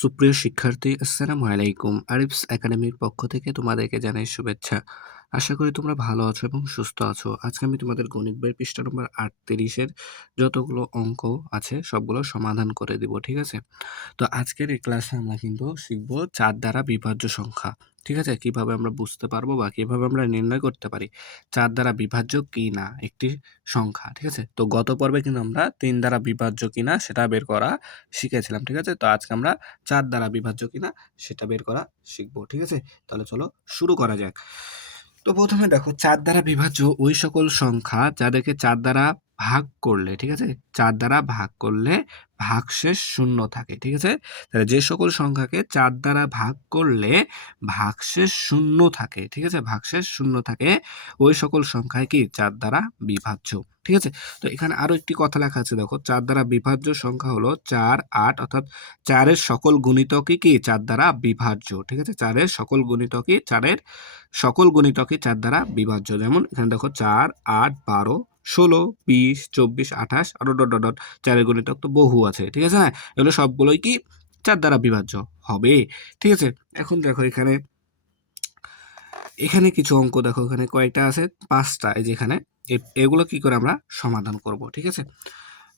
সুপ্রিয় শিক্ষার্থী, আসসালামু আলাইকুম। আরিফস একাডেমির পক্ষ থেকে তোমাদেরকে জানাই শুভেচ্ছা। আশা করি তোমরা ভালো আছো এবং সুস্থ আছো। আজকে আমি তোমাদের গণিত বইয়ের পৃষ্ঠা নম্বর 38 এর যতগুলো অঙ্ক আছে সবগুলো সমাধান করে দিব, ঠিক আছে? তো আজকের এই ক্লাসে আমরা কিন্তু শিখব ৪ দ্বারা বিভাজ্য সংখ্যা। ঠিক আছে? কিভাবে আমরা বুঝতে পারবো বা কিভাবে আমরা নির্ণয় করতে পারি ৪ দ্বারা বিভাজ্য কি না একটি সংখ্যা। ঠিক আছে? তো গত পর্বে কিন্তু আমরা ৩ দ্বারা বিভাজ্য কিনা সেটা বের করা শিখেছিলাম। ঠিক আছে? তো আজকে আমরা ৪ দ্বারা বিভাজ্য কিনা সেটা বের করা শিখব। ঠিক আছে? তাহলে চলো শুরু করা যাক। তো প্রথমে দেখো ৪ দ্বারা বিভাজ্য ওই সকল সংখ্যা যাদেরকে ৪ দ্বারা ভাগ করলে, ঠিক আছে? ৪ দ্বারা ভাগ করলে ভাগশেষ শূন্য থাকে। ঠিক আছে? তাহলে যে সকল সংখ্যাকে ৪ দ্বারা ভাগ করলে ভাগশেষ শূন্য থাকে, ঠিক আছে? ভাগশেষ শূন্য থাকে ওই সকল সংখ্যায় কি ৪ দ্বারা বিভাজ্য। ঠিক আছে? তো এখানে আরো একটি কথা লেখা আছে, দেখো ৪ দ্বারা বিভাজ্য সংখ্যা হলো ৪, ৮, অর্থাৎ ৪ এর সকল গুণিতকই কি ৪ দ্বারা বিভাজ্য। ঠিক আছে? ৪ এর সকল গুণিতকই ৪ এর সকল গুণিতকই ৪ দ্বারা বিভাজ্য। যেমন এখানে দেখো ৪, ৮, ১২, ১৬, ২০, ২৪, ২৮ আরো ডট ডট ডট ৪ এর গুণিতক তো বহু আছে। ঠিক আছে না? এগুলো সবগুলোই কি ৪ দ্বারা বিভাজ্য হবে। ঠিক আছে? এখন দেখো এখানে এখানে কিছু অঙ্ক দেখো, এখানে কয়টা আছে? ৫টা। এই যে এখানে এগুলো কি করে আমরা সমাধান করব। ঠিক আছে?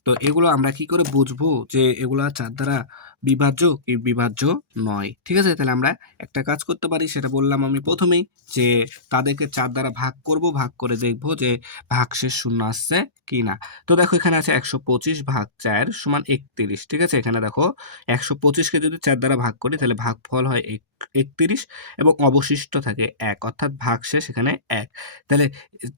তো এগুলো আমরা কি করে বুঝবো যে এগুলা ৪ দ্বারা বিভাজ্য কি বিভাজ্য নয়? ঠিক আছে? তাহলে আমরা একটা কাজ করতে পারি, সেটা বললাম আমি প্রথমেই, যে তাদেরকে ৪ দ্বারা ভাগ করব, ভাগ করে দেখব যে ভাগশেষ শূন্য আসছে কিনা। তো দেখো এখানে আছে ১২৫ ভাগ ৪ সমান ৩১। ঠিক আছে? এখানে দেখো ১২৫ কে যদি ৪ দ্বারা ভাগ করি তাহলে ভাগফল হয় ৩১ এবং অবশিষ্ট থাকে ১, অর্থাৎ ভাগশেষ এখানে ১। তাহলে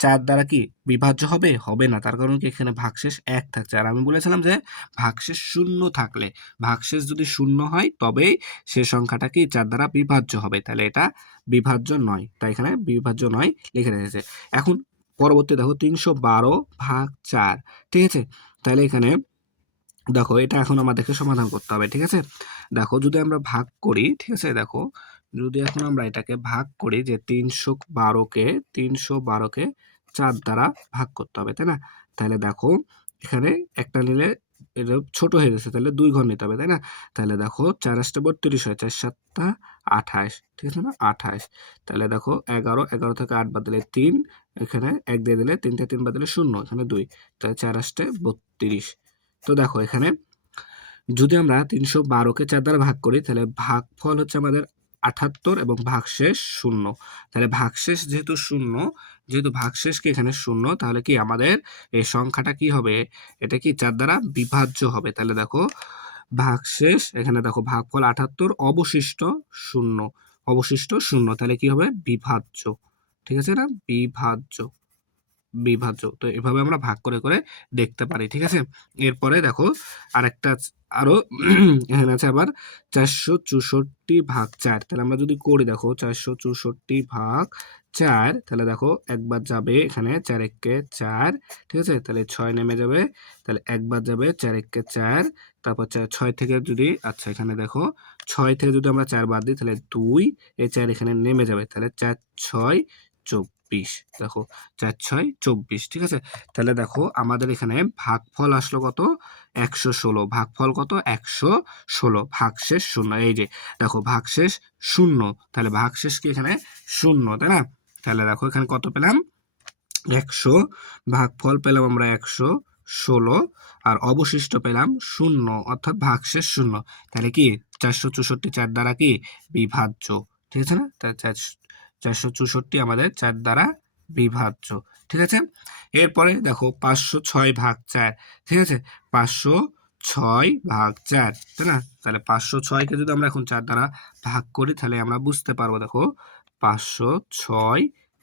৪ দ্বারা কি বিভাজ্য হবে? হবে না। তার কারণ কি এখানে ভাগশেষ ১ থাকছে। আর আমি বলেছিলাম যে ভাগশেষ শূন্য থাকলে, ভাগশেষ যদি শূন্য হয় তবেই সে সংখ্যাটা কি ৪ দ্বারা বিভাজ্য হবে। তাহলে এটা বিভাজ্য নয়। তাই এখানে বিভাজ্য নয় লিখে রেখেছে। এখন পরবর্তী দেখো ৩১২ ভাগ ৪। ঠিক আছে? তাহলে এখানে দেখো এটা এখন আমাদেরকে সমাধান করতে হবে। ঠিক আছে? দেখো যদি আমরা ভাগ করি, ঠিক আছে? দেখো যদি এখন আমরা এটাকে ভাগ করি যে ৩১২কে ৪ দ্বারা ভাগ করতে হবে, তাই না? তাহলে দেখো এখানে একটা নিলে এটা ছোট হয়ে গেছে, তাহলে ২ ঘর নিতে হবে, তাই না? তাহলে দেখো ৪ ৮ ৩২ হয়, ৪ ৭ ২৮, ঠিক আছে না? ২৮। তাহলে দেখো ১১, ১১ থেকে ৮ বাদ দিলে ৩, এখানে ১ দিয়ে দিলে ৩ থেকে ৩ বাদ দিলে ০, এখানে ২, তাহলে ৪ ৮ ৩২। তো দেখো এখানে যদি আমরা ৩১২কে ৪ দ্বারা ভাগ করি তাহলে ভাগফল হচ্ছে আমাদের ৭৮ এবং ভাগশেষ ০। তাহলে ভাগশেষ যেহেতু ০, যেহেতু ভাগশেষ কি এখানে ০, তাহলে কি আমাদের এই সংখ্যাটা কি হবে? এটা কি ৪ দ্বারা বিভাজ্য হবে। তাহলে দেখো ভাগশেষ, এখানে দেখো ভাগফল ৭৮, অবশিষ্ট ০, অবশিষ্ট ০, তাহলে কি হবে? বিভাজ্য। ঠিক আছে না? বিভাজ্য, বিভাজ্য। তো এভাবে আমরা ভাগ করে করে দেখতে পারি। ঠিক আছে? এরপরে দেখো আরেকটা আরো এখানে আছে আবার ৪৬৪ ভাগ ৪। তাহলে আমরা যদি করি, দেখো ৪৬৪ ভাগ ৪, তাহলে দেখো একবার যাবে এখানে ৪ একে ৪, ঠিক আছে? তাহলে ৬ নেমে যাবে, তাহলে একবার যাবে ৪ একে ৪, তারপর ৬ থেকে যদি, আচ্ছা এখানে দেখো ৬ থেকে যদি আমরা ৪ বাদ দিই তাহলে ২, এই ৪ এখানে নেমে যাবে, তাহলে ৪ ৬ ২৪। দেখো ৪ ৬ ২৪, ঠিক আছে? তাহলে দেখো আমাদের এখানে ভাগফল আসলো কত? ১১৬। ভাগফল কত? ১১৬। ভাগশেষ ০। এই যে দেখো ভাগশেষ ০, তাহলে ভাগশেষ কি এখানে ০, তাই না? তাহলে দেখো এখানে কত পেলাম? ১০০, ভাগফল পেলাম আমরা ১১৬, আর অবশিষ্ট পেলাম ০, অর্থাৎ ভাগশেষ ০। তাহলে কি ৪৬৪ ৪ দ্বারা কি বিভাজ্য। ঠিক আছে না? তাহলে ৪৬৪ আমাদের ৪ দ্বারা বিভাজ্য। ঠিক আছে? এরপরে দেখো ৫০৬ ভাগ ৪। ঠিক আছে? ৫০৬ ভাগ ৪, তাই না? তাহলে ৫০৬কে যদি আমরা এখন ৪ দ্বারা ভাগ করি তাহলে আমরা বুঝতে পারবো, দেখো ৫০৬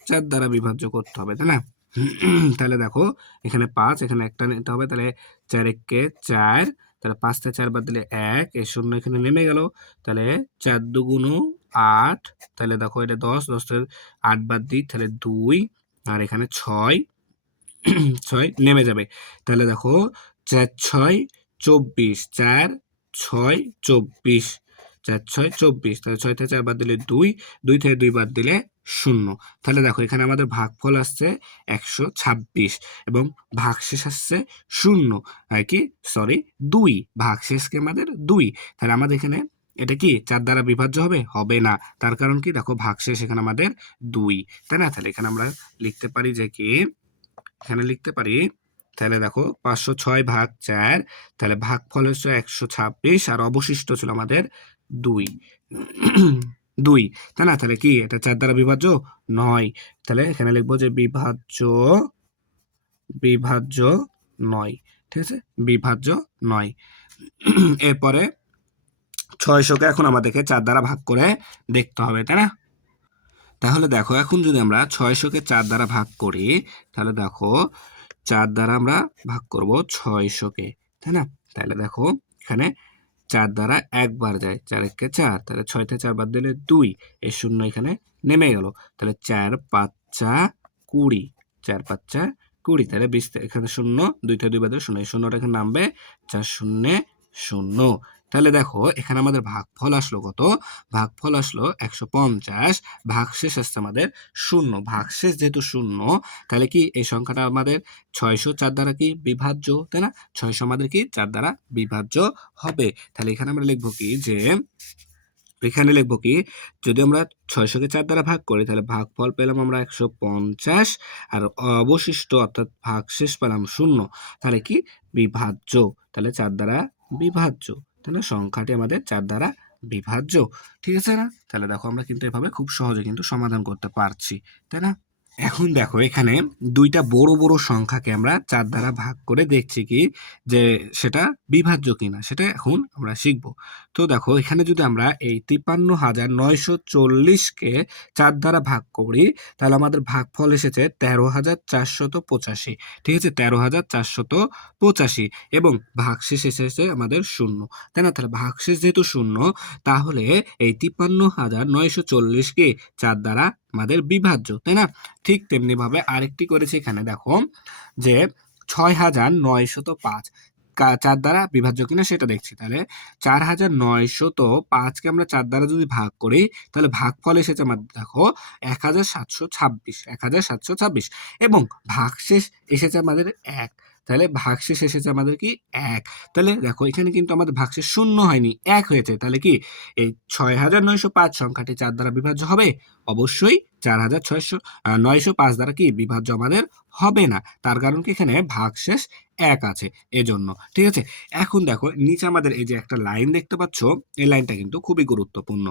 ৪ দ্বারা বিভাজ্য করতে হবে, তাই না? তাহলে দেখো এখানে ৫, এখানে একটা নিতে হবে, তাহলে ৪ একে ৪, তাহলে ৫ থেকে ৪ বাদ দিলে ১, এই ০ এখানে নেমে গেল, তাহলে ৪ দুগুণ ৮, তাহলে দেখো এটা ১০, ১০ থেকে ৮ বাদ দিই তাহলে ২, আর এখানে ৬, ৬ নেমে যাবে, তাহলে দেখো ৪ ৬ ২৪, ৪ ৬ ২৪, ৪ ৬ ২৪, তাহলে ৬ থেকে ৪ বাদ দিলে ২, ২ থেকে ২ বাদ দিলে ০। তাহলে দেখো এখানে আমাদের ভাগফল আসছে ১২৬ এবং ভাগশেষ আসছে ০, কি সরি ২, ভাগশেষ কি আমাদের ২। তাহলে আমাদের এখানে এটা কি 4 দ্বারা বিভাজ্য হবে? হবে না। তার কারণ কি? দেখো ভাগশেষ এখানে আমাদের 2, তাই না? তাহলে এখানে আমরা লিখতে পারি যে কি, এখানে লিখতে পারি, তাহলে দেখো 506 ভাগ 4, তাহলে ভাগফল হচ্ছে 126 আর অবশিষ্ট ছিল আমাদের 2 2, তাই না? তাহলে কি এটা 4 দ্বারা বিভাজ্য নয়। তাহলে এখানে লিখবো যে বিভাজ্য বিভাজ্য নয়। ঠিক আছে, বিভাজ্য নয়। এরপরে 600-কে এখন আমাদেরকে 4 দ্বারা ভাগ করে দেখতে হবে, তাই না? তাহলে দেখো এখন যদি আমরা 600-কে 4 দ্বারা ভাগ করি, তাহলে দেখো 4 দ্বারা আমরা ভাগ করব 600-কে, তাই না? তাহলে দেখো এখানে 4 দ্বারা একবার যায়, 4 একে 4, তাহলে 6 থেকে 4 বাদ দিলে 2, এই শূন্য এখানে নেমে গেল। তাহলে 4 5 20, 4 5 20, তাহলে 20, এখানে শূন্য, 2 থেকে 2 বাদ দিলে শূন্য, এই শূন্যটা এখানে নামবে, 4 শূন্য 0। তাহলে দেখো এখানে আমাদের ভাগফল আসলো কত? ভাগফল আসলো 150, ভাগশেষ আসছে আমাদের 0। ভাগশেষ যেহেতু 0, তাহলে কি এই সংখ্যাটা আমাদের 600 4 দ্বারা কি বিভাজ্য, তাই না? 600 আমাদের কি 4 দ্বারা বিভাজ্য হবে। তাহলে এখানে আমরা লিখবো কি যে, এখানে লিখবো কি, যদি আমরা 600-কে 4 দ্বারা ভাগ করি তাহলে ভাগফল পেলাম আমরা 150, আর অবশিষ্ট অর্থাৎ ভাগশেষ পেলাম 0, তাহলে কি বিভাজ্য। তাহলে 4 দ্বারা বিভাজ্য, তাহলে সংখ্যাটি আমাদের 4 দ্বারা বিভাজ্য। ঠিক আছে না? তাহলে দেখো আমরা কিন্তু এভাবে খুব সহজে কিন্তু সমাধান করতে পারছি, তাই না? এখন দেখো এখানে দুইটা বড় বড় সংখ্যাকে আমরা 4 দ্বারা ভাগ করে দেখছি কি যে সেটা বিভাজ্য কিনা, সেটা এখন আমরা শিখব। তো দেখো এখানে যদি আমরা এই 53,940-কে 4 দ্বারা ভাগ করি, তাহলে আমাদের ভাগফল এসেছে 13,485। ঠিক আছে, 13,485, এবং ভাগশেষ এসেছে আমাদের 0, তাই না? তাহলে ভাগশেষ যেহেতু 0, তাহলে এই 53,940-কে 4 দ্বারা আমাদের বিভাজ্য, তাই না? ঠিক তেমনি ভাবে আরেকটি করেছি, এখানে দেখো যে 6,905 4 দ্বারা বিভাজ্য কিনা সেটা দেখছি। তাহলে 4,905-কে আমরা 4 দ্বারা যদি ভাগ করি, তাহলে ভাগফল এসেছে আমাদের দেখো 1,726, 1,726, এবং ভাগশেষ এসেছে আমাদের 1। তাহলে ভাগশেষ এসেছে আমাদের কি 1। তাহলে দেখো এখানে কিন্তু আমাদের ভাগশেষ 0 হয়নি, 1 হয়েছে। তাহলে কি এই 6,905 সংখ্যাটি 4 দ্বারা বিভাজ্য হবে? অবশ্যই 4,905 দ্বারা কি বিভাজ্য আমাদের হবে না। তার কারণ কি এখানে ভাগশেষ 1 আছে, এজন্য। ঠিক আছে, এখন দেখো নিচে আমাদের এই যে একটা লাইন দেখতে পাচ্ছ, এই লাইনটা কিন্তু খুবই গুরুত্বপূর্ণ।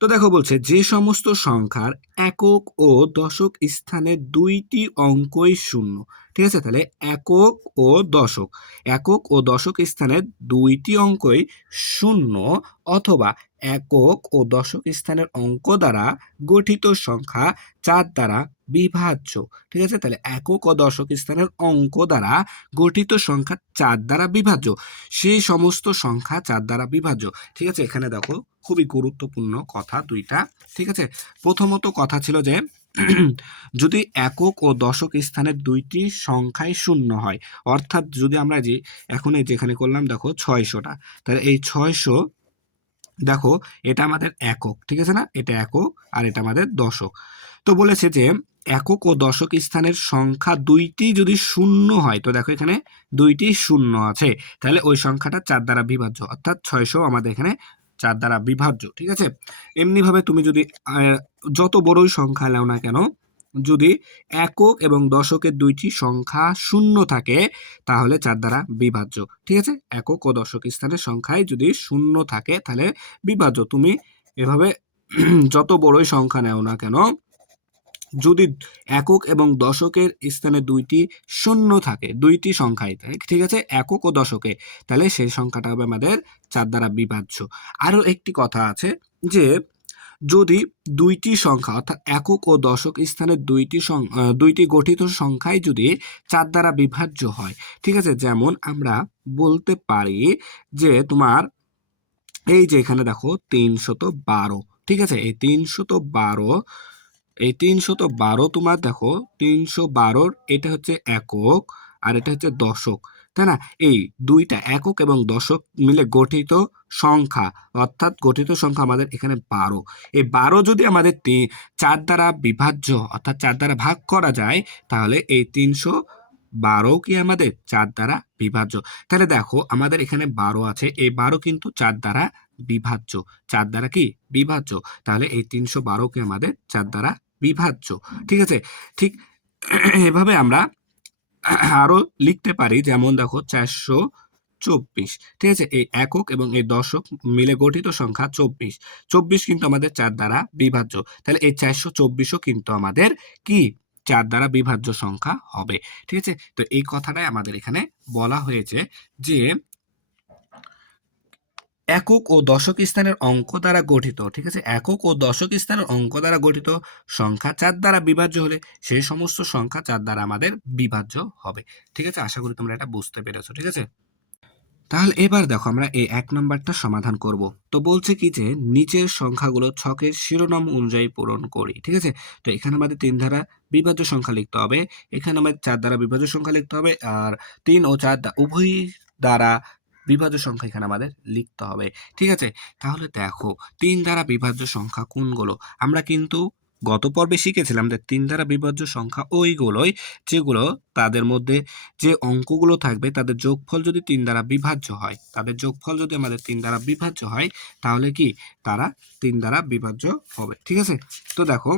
তো দেখো বলছে যে সমস্ত সংখ্যার একক ও দশক স্থানের 2টি অঙ্কই শূন্য। ঠিক আছে, তাহলে একক ও দশক, একক ও দশক স্থানের 2টি অঙ্কই শূন্য, অথবা একক ও দশক স্থানের অঙ্ক দ্বারা গঠিত সংখ্যা 4 দ্বারা বিভাজ্য। ঠিক আছে, তাহলে একক ও দশক স্থানের অঙ্ক দ্বারা গঠিত সংখ্যা 4 দ্বারা বিভাজ্য, সেই সমস্ত সংখ্যা 4 দ্বারা বিভাজ্য। ঠিক আছে, এখানে দেখো খুবই গুরুত্বপূর্ণ কথা দুইটা। ঠিক আছে, প্রথমত কথা ছিল যে যদি একক ও দশক স্থানের 2টি সংখ্যাই শূন্য হয়, অর্থাৎ যদি আমরা যে এখন এই যেখানে করলাম দেখো 600টা, তাহলে এই 600 দেখো এটা আমাদের একক, ঠিক আছে না? এটা একক আর এটা আমাদের দশক। তো বলেছে যে একক ও দশক স্থানের সংখ্যা 2টি যদি শূন্য হয়, তো দেখো এখানে 2টি শূন্য আছে, তাহলে ওই সংখ্যাটা 4 দ্বারা বিভাজ্য, অর্থাৎ 600 আমাদের এখানে 4 দ্বারা বিভাজ্য। ঠিক আছে, এমনি ভাবে তুমি যদি যত বড়ই সংখ্যা নাও না কেন, যদি একক এবং দশকের 2টি সংখ্যা শূন্য থাকে, তাহলে 4 দ্বারা বিভাজ্য। ঠিক আছে, একক ও দশক স্থানের সংখ্যায় যদি শূন্য থাকে তাহলে বিভাজ্য। তুমি এভাবে যত বড়ই সংখ্যা নেও না কেন, যদি একক এবং দশকের স্থানে 2টি শূন্য থাকে, 2টি সংখ্যায়, ঠিক আছে, একক ও দশকে, তাহলে সেই সংখ্যাটা হবে আমাদের 4 দ্বারা বিভাজ্য। আরো একটি কথা আছে যে যদি 2টি সংখ্যা অর্থাৎ একক ও দশক স্থানের 2টি গঠিত সংখ্যায় যদি 4 দ্বারা বিভাজ্য হয়, ঠিক আছে, যেমন আমরা বলতে পারি যে তোমার এই যে এখানে দেখো 312, ঠিক আছে, এই 312 তোমার দেখো 312 এটা হচ্ছে একক আর এটা হচ্ছে দশক, তাই না? এই দুইটা একক এবং দশক মিলে গঠিত সংখ্যা, অর্থাৎ গঠিত সংখ্যা আমাদের এখানে 12। এই 12 যদি আমাদের 4 দ্বারা বিভাজ্য অর্থাৎ 4 দ্বারা ভাগ করা যায়, তাহলে এই 312 কি আমাদের 4 দ্বারা বিভাজ্য। তাহলে দেখো আমাদের এখানে 12 আছে, এই 12 কিন্তু 4 দ্বারা বিভাজ্য, 4 দ্বারা কি বিভাজ্য। তাহলে এই 312 কি আমাদের 4 দ্বারা বিভাজ্য। ঠিক আছে? ঠিক এভাবে আমরা আরো লিখতে পারি, যেমন দেখো 424। ঠিক আছে? এই একক এবং এই দশক মিলে গঠিত সংখ্যা 24। 24 কিন্তু আমাদের 4 দ্বারা বিভাজ্য। তাহলে এই 424ও কিন্তু আমাদের কি 4 দ্বারা বিভাজ্য সংখ্যা হবে। ঠিক আছে? তো এই কথাটাই আমাদের এখানে বলা হয়েছে যে একক ও দশক স্থানের অঙ্ক দ্বারা গঠিত, ঠিক আছে, একক ও দশক স্থানের অঙ্ক দ্বারা গঠিত সংখ্যা 4 দ্বারা বিভাজ্য হলে সেই সমস্ত সংখ্যা 4 দ্বারা আমাদের বিভাজ্য হবে। ঠিক আছে? আশা করি তোমরা এটা বুঝতে পেরেছো। ঠিক আছে? তাহলে এবার দেখো আমরা এই 1 নম্বরটা সমাধান করব। তো বলছে কি যে নিচের সংখ্যাগুলো ছকের শিরোনাম অনুযায়ী পূরণ করি। ঠিক আছে? তো এখানে আমাদের 3 দ্বারা বিভাজ্য সংখ্যা লিখতে হবে, এখানে আমাদের 4 দ্বারা বিভাজ্য সংখ্যা লিখতে হবে, আর 3 ও 4 উভয় দ্বারা বিভাজ্য সংখ্যা এখানে আমাদের লিখতে হবে। ঠিক আছে? তাহলে দেখো 3 দ্বারা বিভাজ্য সংখ্যা কোনগুলো? আমরা কিন্তু গত পর্বে শিখেছিলাম যে 3 দ্বারা বিভাজ্য সংখ্যা ওইগুলোই যেগুলো তাদের মধ্যে যে অঙ্কগুলো থাকবে তাদের যোগফল যদি 3 দ্বারা বিভাজ্য হয়, তাদের যোগফল যদি আমাদের 3 দ্বারা বিভাজ্য হয়, তাহলে কি তারা 3 দ্বারা বিভাজ্য হবে। ঠিক আছে? তো দেখো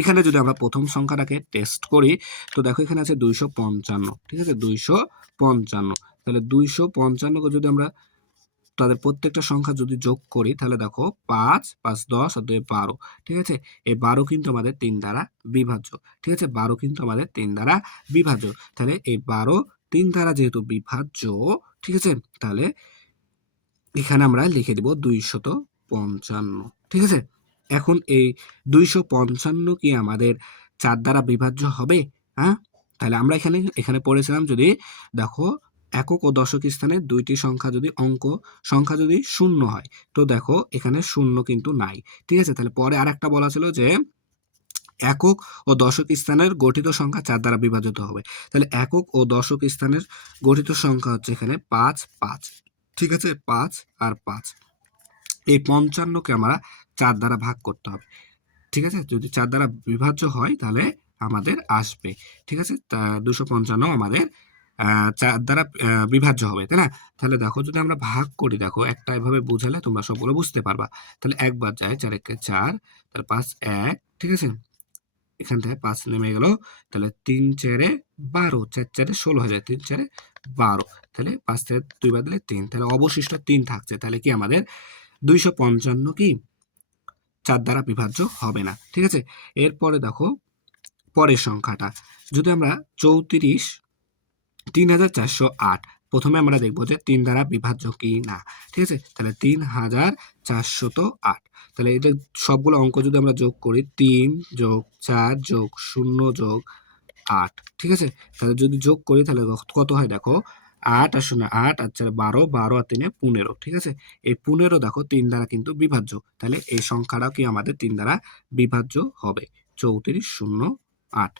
এখানে যদি আমরা প্রথম সংখ্যাটাকে টেস্ট করি, তো দেখো এখানে আছে 255। ঠিক আছে? 255। তাহলে 255 কে যদি আমরা তাদের প্রত্যেকটা সংখ্যা যদি যোগ করি, তাহলে দেখো 5 5 10 আর 2 12। ঠিক আছে? এই 12 কিন্তু আমাদের 3 দ্বারা বিভাজ্য। ঠিক আছে? 12 কিন্তু আমাদের 3 দ্বারা বিভাজ্য। তাহলে এই 12 3 দ্বারা যেহেতু বিভাজ্য, ঠিক আছে, তাহলে এখানে আমরা লিখে দিব 255। ঠিক আছে? এখন এই 255 কি আমাদের 4 দ্বারা বিভাজ্য হবে? হ্যাঁ? তাহলে আমরা এখানে পড়েছিলাম, যদি দেখো একক ও দশক স্থানে দুইটি সংখ্যা যদি সংখ্যা যদি শূন্য হয়, তো দেখো এখানে শূন্য কিন্তু নাই। ঠিক আছে? তাহলে পরে আরেকটা বলা ছিল যে একক ও দশক স্থানের গঠিত সংখ্যা 4 দ্বারা বিভাজিত হবে। তাহলে একক ও দশক স্থানের গঠিত সংখ্যা হচ্ছে এখানে 5 5। ঠিক আছে? 5 আর 5। এই 55কে আমরা 4 দ্বারা ভাগ করতে হবে। ঠিক আছে? যদি 4 দ্বারা বিভাজ্য হয় তাহলে আমাদের আসবে। ঠিক আছে? 255 আমাদের 4 দ্বারা বিভাজ্য হবে, তাই না? তাহলে দেখো যদি আমরা ভাগ করি, দেখো একটা এভাবে বুঝালে তোমরা সবগুলো বুঝতে পারবা। তাহলে 1 বার যায়, 4 একে 4, তাহলে 5 1। ঠিক আছে? এখান থেকে 5 নেমে গেল। তাহলে 3 4 এ 12, 4 4 এ 16 হয়ে যায়, 3 4 এ 12। তাহলে 5 থেকে 2 বাদ দিলে 3, তাহলে অবশিষ্ট 3 থাকছে। তাহলে কি আমাদের 255 কি 4 দ্বারা বিভাজ্য হবে না। ঠিক আছে? এরপরে দেখো পরের সংখ্যাটা, যদি আমরা 34 3408, প্রথমে আমরা দেখব যে 3 দ্বারা বিভাজ্য কি না। ঠিক আছে? তাহলে 3408। তাহলে এটা সবগুলো অঙ্ক যদি আমরা যোগ করি, 3 যোগ 4 যোগ 0 যোগ 8। ঠিক আছে? তাহলে যদি যোগ করি তাহলে কত হয় দেখো, 8 আর 0 8 আর 4 12, 12 আর 3 15। ঠিক আছে? এই 15 দেখো 3 দ্বারা কিন্তু বিভাজ্য। তাহলে এই সংখ্যাটাও কি আমাদের 3 দ্বারা বিভাজ্য হবে, 3408।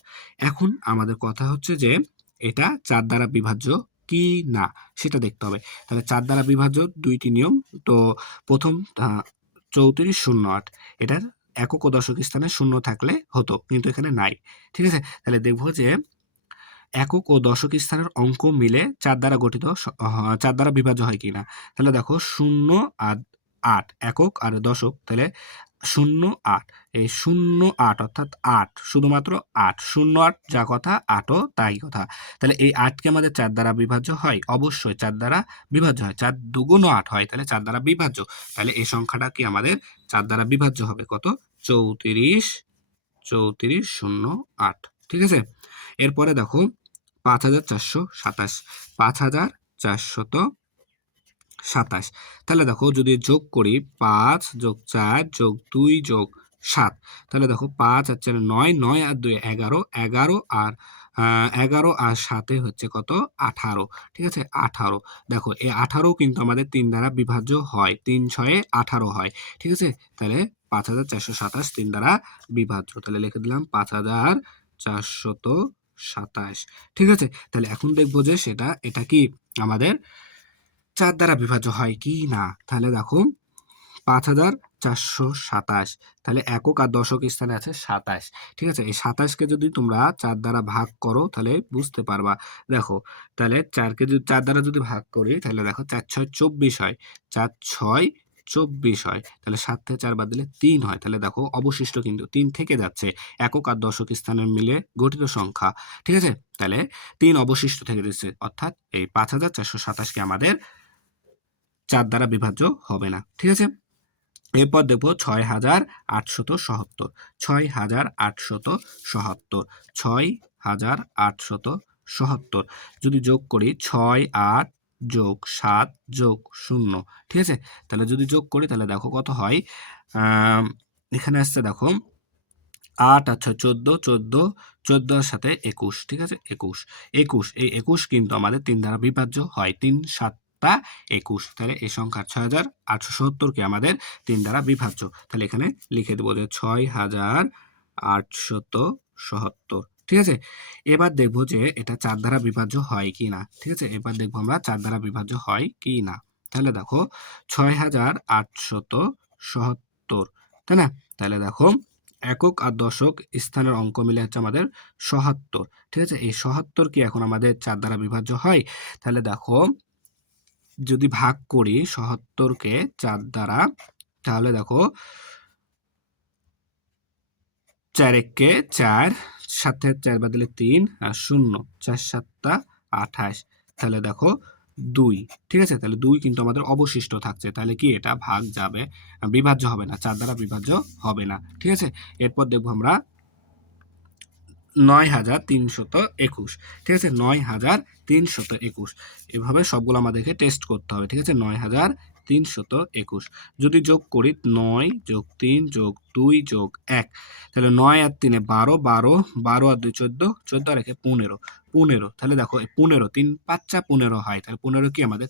এখন আমাদের কথা হচ্ছে যে এটা 4 দ্বারা বিভাজ্য কি না সেটা দেখতে হবে। তাহলে 4 দ্বারা বিভাজ্য দুইটি নিয়ম। তো প্রথম 3408, এটার একক ও দশক স্থানে শূন্য থাকলে হতো, কিন্তু এখানে নাই। ঠিক আছে? তাহলে দেখবো যে একক ও দশক স্থানের অঙ্ক মিলে 4 দ্বারা গঠিত 4 দ্বারা বিভাজ্য হয় কিনা। তাহলে দেখো 0 আর 8 একক আর দশক, তাহলে 0 8, এই 0 8 অর্থাৎ 8, শুধুমাত্র 8 0 8 যা কথা 8 ও তাই কথা। তাহলে এই 8 কে আমাদের 4 দ্বারা বিভাজ্য হয়, অবশ্যই 4 দ্বারা বিভাজ্য হয়, 4 দুগুণ 8 হয়, তাহলে 4 দ্বারা বিভাজ্য। তাহলে এই সংখ্যাটা কি আমাদের 4 দ্বারা বিভাজ্য হবে, কত, 34 3408। ঠিক আছে? এরপরে দেখো 5427, 5427। তাহলে দেখো যদি যোগ করি 5 যোগ 4 যোগ 2 যোগ 7, তাহলে দেখো 5 আর 4 9, 9 আর 2 11, 11 আর 11 আর 7 হচ্ছে কত, 18। ঠিক আছে? 18। দেখো এই 18 কিন্তু আমাদের 3 দ্বারা বিভাজ্য হয়, 3 6 18 হয়। ঠিক আছে? তাহলে 5427 3 দ্বারা বিভাজ্য। তাহলে লিখে দিলাম 5427। ঠিক আছে? তাহলে এখন দেখবো যে এটা কি আমাদের 4 দ্বারা বিভাজ্য হয় কি না। তাহলে দেখো 5427, তাহলে একক আর দশক স্থানে আছে 27। ঠিক আছে? এই 27কে যদি তোমরা 4 দ্বারা ভাগ করো তাহলে বুঝতে পারবা। দেখো তাহলে 4 কে যদি 4 দ্বারা যদি ভাগ করি, তাহলে দেখো 4 6 24 হয়, 4 6 24 হয়, তাহলে 7 থেকে 4 বাদ দিলে 3 হয়। তাহলে দেখো অবশিষ্ট কিন্তু 3 থেকে যাচ্ছে, একক আর দশক স্থানের মিলে গঠিত সংখ্যা। ঠিক আছে, তাহলে 3 অবশিষ্ট থেকে যাচ্ছে, অর্থাৎ এই 5427 কি আমাদের 4 দ্বারা বিভাজ্য হবে না। ঠিক আছে, এরপর দেখবো 6877, 6877, 6877 যদি যোগ করি 6 8 যোগ 7 যোগ 0, ঠিক আছে, তাহলে যদি যোগ করি তাহলে দেখো কত হয়। এখানে আসছে দেখো 8 আচ্ছা 14, 14, 14 সাথে 21, ঠিক আছে, 21, 21, এই 21 কিন্তু আমাদের 3 দ্বারা বিভাজ্য হয়, 3 7 21, তাহলে এই সংখ্যা 6877 কে আমাদের 3 দ্বারা বিভাজ্য। তাহলে এখানে লিখে দেবো যে 6877, ঠিক আছে। এবার দেখবো যে এটা 4 দ্বারা বিভাজ্য হয় কি না, ঠিক আছে, এবার দেখবো আমরা 4 দ্বারা বিভাজ্য হয় কি না। তাহলে দেখো 6877, তাই না, তাহলে দেখো একক আর দশক স্থানের অঙ্ক মিলে হচ্ছে আমাদের ৭৭, ঠিক আছে, এই ৭৭ কি এখন আমাদের 4 দ্বারা বিভাজ্য হয়? তাহলে দেখো যদি ভাগ করি ৭৭ কে 4 দ্বারা, তাহলে দেখো 4 একে 4, 7 থেকে 4 বাদ দিলে 3 আর 0, 4 7 28, তাহলে দেখো 2, ঠিক আছে, তাহলে 2 কিন্তু আমাদের অবশিষ্ট থাকছে, তাহলে কি এটা ভাগ যাবে, বিভাজ্য হবে না, 4 দ্বারা বিভাজ্য হবে না। ঠিক আছে, এরপর দেখবো আমরা 9321, ঠিক আছে, 9321, এভাবে সবগুলো আমাদেরকে টেস্ট করতে হবে। ঠিক আছে, 9321 যদি যোগ করি 9 যোগ 3 যোগ 2 যোগ 1, তাহলে 9 আর 3 12, 12, 12 আর 2 14, 14 আর 1 15, 15, তাহলে দেখো 15, 3 5 15 হয়, তাহলে 15 কি আমাদের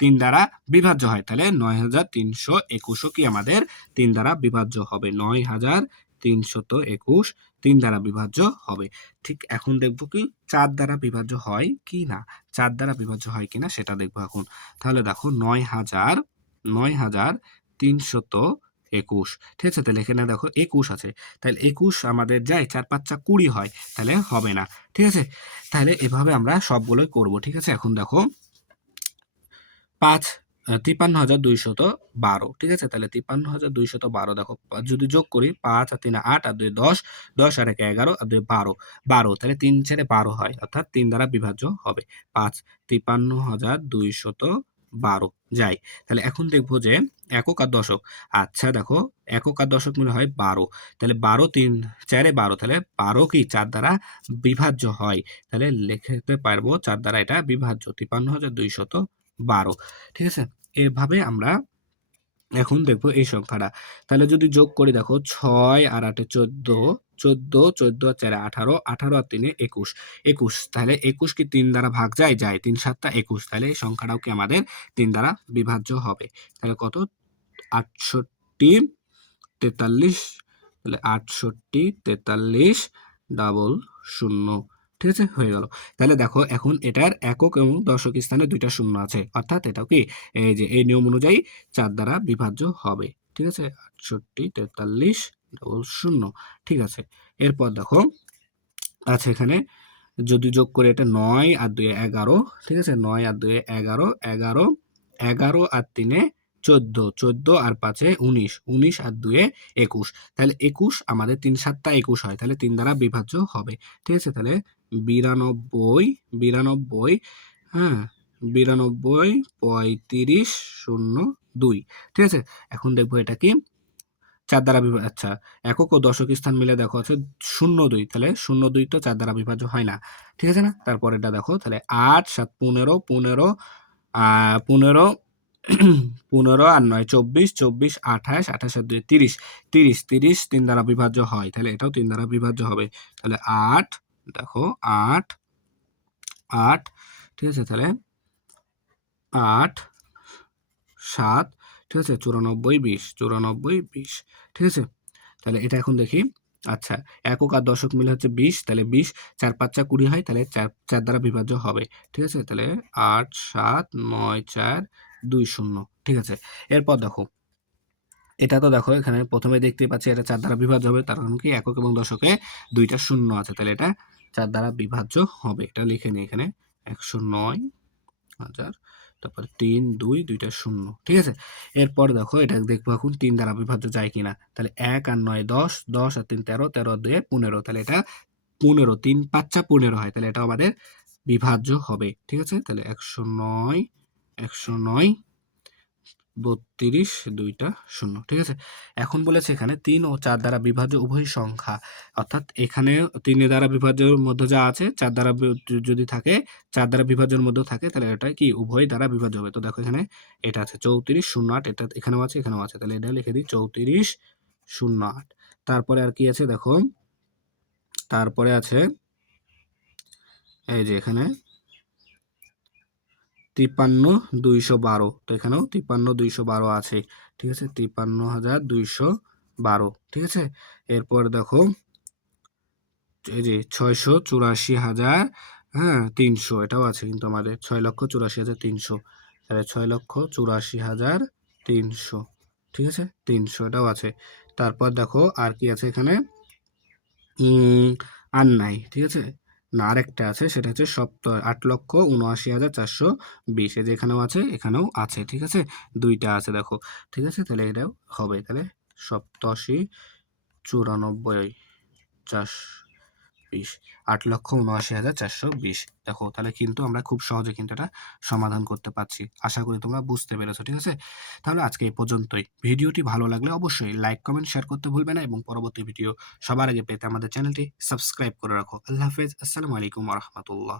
3 দ্বারা বিভাজ্য হয়, তাহলে 9321 কি আমাদের 3 দ্বারা বিভাজ্য হবে, 9321 3 দ্বারা বিভাজ্য হবে। ঠিক এখন দেখবো কি 4 দ্বারা বিভাজ্য হয় কি না, 4 দ্বারা বিভাজ্য হয় কিনা সেটা দেখবো এখন। তাহলে দেখো 9321, ঠিক আছে, তাহলে এখানে দেখো 21 আছে, তাহলে 21 আমাদের যায় 4 5 20 হয়, তাহলে হবে না। ঠিক আছে, তাহলে এভাবে আমরা সবগুলোই করব। ঠিক আছে, এখন দেখো 53,212, ঠিক আছে, তাহলে 53,212 দেখো যদি যোগ করি 5 আর 3 8 আর 2 10, 10 আর 1 11 আর 2 12, 12, তাহলে 3 4 12 হয়, অর্থাৎ 3 দ্বারা বিভাজ্য হবে, 53,212 যাই। তাহলে এখন দেখবো যে একক আর দশক, আচ্ছা দেখো একক আর দশক মিলে হয় 12, তাহলে 12 3 4 12, তাহলে 12 কি 4 দ্বারা বিভাজ্য হয়, তাহলে লিখতে পারবো 4 দ্বারা এটা বিভাজ্য, 53,212, ঠিক আছে, এভাবে আমরা এখন দেখবো এই সংখ্যাটা। তাহলে যদি যোগ করি দেখো 6 আর 8 14, 14, 14 আর 4 18, 18 আর 3 21, 21, তাহলে 21 কি 3 দ্বারা ভাগ যায়, যায়, 3 7 21, তাহলে এই সংখ্যাটাও কি আমাদের 3 দ্বারা বিভাজ্য হবে। তাহলে কত 68 43, তাহলে 68 43 00, ঠিক আছে, হয়ে গেল। তাহলে দেখো এখন এটার একক এবং দশক স্থানে 2টা শূন্য আছে, অর্থাৎ এটাও কি এই যে এই নিয়ম অনুযায়ী 4 দ্বারা বিভাজ্য হবে। ঠিক আছে, 68 43 00, ঠিক আছে। এরপর দেখো আচ্ছা এখানে যদি যোগ করি এটা 9 আর 2 11, ঠিক আছে, 9 আর 2 11, 11, 11 আর 3 14, 14 আর 5 19, 19 আর 2 21, তাহলে 21 আমাদের 3 7 21 হয়, তাহলে 3 দ্বারা বিভাজ্য হবে। ঠিক আছে, তাহলে 92, 92, হ্যাঁ 92 35 02, ঠিক আছে। এখন দেখবো এটা কি 4 দ্বারা আচ্ছা একক ও দশক স্থান মিলে দেখো আছে 02, তাহলে 02 তো 4 দ্বারা বিভাজ্য হয় না, ঠিক আছে না। তারপর এটা দেখো তাহলে 8 7 15, 15, 15, 15 আর 9 24, 24 28, 28 আর 2 30, 30, 30 3 দ্বারা বিভাজ্য হয়, তাহলে এটাও 3 দ্বারা বিভাজ্য হবে। তাহলে 8 দেখো 8 8, ঠিক আছে, তাহলে 8 7, ঠিক আছে, 94 20, 94 20, ঠিক আছে। তাহলে এটা এখন দেখি আচ্ছা একক আর দশক মিলে হচ্ছে 20, তাহলে 20 4 5 20 হয়, তাহলে 4 দ্বারা বিভাজ্য হবে। ঠিক আছে, তাহলে 8 7 9 4 2 0, ঠিক আছে। এরপর দেখো এটা তো দেখো এখানে প্রথমে দেখতে পাচ্ছি এটা 4 দ্বারা বিভাজ্য হবে, তার কারণ কি একক এবং দশকে 2টা শূন্য আছে, তাহলে এটা 4 দ্বারা বিভাজ্য হবে। এটা লিখে নিই এখানে 109,000, তারপর 3 2 2টা 0, ঠিক আছে? এরপর দেখো এটা দেখবো এখন 3 দ্বারা বিভাজ্য যায় কিনা। তাহলে 1 আর 9 10, 10 আর 3 13, 13 আর 2 15, তাহলে এটা 15, 3 5 15 হয়, তাহলে এটা আমাদের বিভাজ্য হবে, ঠিক আছে? তাহলে 109 109 32 2টা 0, ঠিক আছে? এখন বলেছে এখানে 3 ও 4 দ্বারা বিভাজ্য উভয় সংখ্যা, অর্থাৎ এখানে 3 এর দ্বারা বিভাজ্যের মধ্যে যা আছে 4 দ্বারা যদি থাকে, 4 দ্বারা বিভাজ্যের মধ্যেও থাকে, তাহলে এটা কি উভয় দ্বারা বিভাজ্য হবে। তো দেখো এখানে এটা আছে 34 08, এটা এখানেও আছে এখানেও আছে, তাহলে এটা লিখে দিই 34 08। তারপরে আর কি আছে দেখো, তারপরে আছে এই যে এখানে 53 212, তো এখানেও 53 212 আছে, ঠিক আছে? 53,212, ঠিক আছে? এরপর দেখো এই যে 684,000, হ্যাঁ 300, এটাও আছে কিন্তু আমাদের 6,84,300, তাহলে 6,84,300, ঠিক আছে? 300 এটাও আছে। তারপর দেখো আর কি আছে এখানে, আর নাই, ঠিক আছে? না আরেকটা আছে, সেটা হচ্ছে 8,79,420, এই যে এখানেও আছে এখানেও আছে, ঠিক আছে? দুইটা আছে দেখো, ঠিক আছে? তাহলে এটাও হবে, তাহলে 87,94,420, 8,79,420, দেখো তাহলে কিন্তু আমরা খুব সহজে কিন্তু এটা সমাধান করতে পারছি। আশা করি তোমরা বুঝতে পেরেছো, ঠিক আছে? তাহলে আজকে এই পর্যন্তই। ভিডিওটি ভালো লাগলে অবশ্যই লাইক কমেন্ট শেয়ার করতে ভুলবে না, এবং পরবর্তী ভিডিও সবার আগে পেতে আমাদের চ্যানেলটি সাবস্ক্রাইব করে রাখো। আল্লাহ হাফেজ, আসসালামু আলাইকুম ওয়া রাহমাতুল্লাহ।